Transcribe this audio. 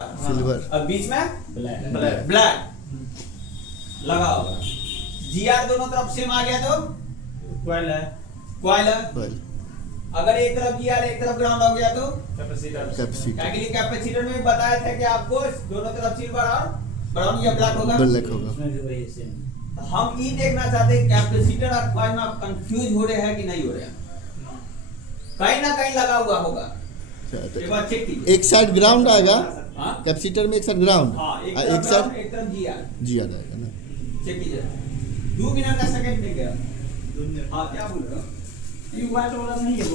Silver. अब बीच में black. Black लगा होगा। जीआर दोनों तरफ सेम आ गया तो कॉइल है। कॉइल है। कॉइल। अगर एक तरफ जीआर एक तरफ ग्राउंड हो गया तो कैपेसिटर। कैपेसिटर। एक्चुअली कैपेसिटर में भी बताया था कि आपको दोनों तरफ सिल्वर और ब्राउन या ब्लैक होगा। ब्लैक होगा। उसमें भी वही सेम। तो हम ये देखना चाहते हैं कैपेसिटर और कॉइल में आप कंफ्यूज हो रहे हैं कि नहीं हो रहे हैं। कहीं ना कहीं लगा हुआ होगा। एक बार चेक कीजिए। एक साइड ग्राउंड आएगा हाँ कैपेसिटर में, एक साइड ग्राउंड हाँ, एक और तरफ एक ग्राउंड साइड एक तरफ जीआर। जी आ जाएगा ना। चेक कीजिए 2 मिनट का सेकंड में गया। 2 मिनट। हाँ क्या बोल रहे हो? ये व्हाइट वाला नहीं है।